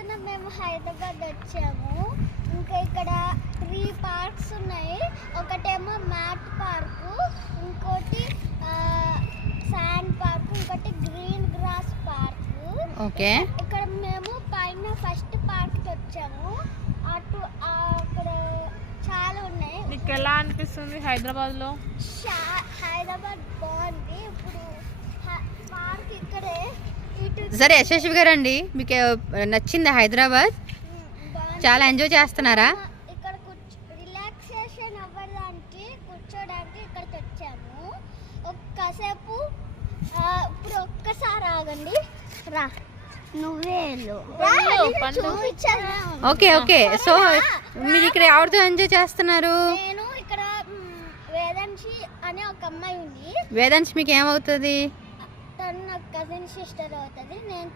పొద్దున మేము హైదరాబాద్ వచ్చాము. ఇంకా ఇక్కడ 3 పార్క్స్ ఉన్నాయి. ఒకటేమో మ్యాట్ పార్కు, ఇంకోటి శాండ్ పార్కు, ఇంకోటి గ్రీన్ గ్రాస్ పార్కు. ఓకే. ఇక్కడ మేము పైన ఫస్ట్ పార్క్కి వచ్చాము. అక్కడ చాలా ఉన్నాయి. మీకు ఎలా అనిపిస్తుంది హైదరాబాద్లో? హైదరాబాద్ బాగుంది. ఇప్పుడు పార్క్ ఇక్కడే. సరే యశస్వి గారు అండి, మీకు నచ్చింది హైదరాబాద్? చాలా ఎంజాయ్ చేస్తున్నారా? ఇక్కడ రిలాక్సేషన్ అవ్వడానికి కూర్చోడానికి ఇక్కడికి వచ్చాము. ఒక్కసేపు ఇప్పుడు ఒక్కసారి ఆగండి. రా నువ్వే ఓకే ఓకే. సో మీరు ఇక్కడ ఎవరితో ఎంజాయ్ చేస్తున్నారు? నేను ఇక్కడ వేదాంశి అనే ఒక అమ్మాయి ఉంది. వేదాంశి మీకు ఏమవుతుంది? తను నాకు కజిన్ సిస్టర్ అవుతుంది. నేను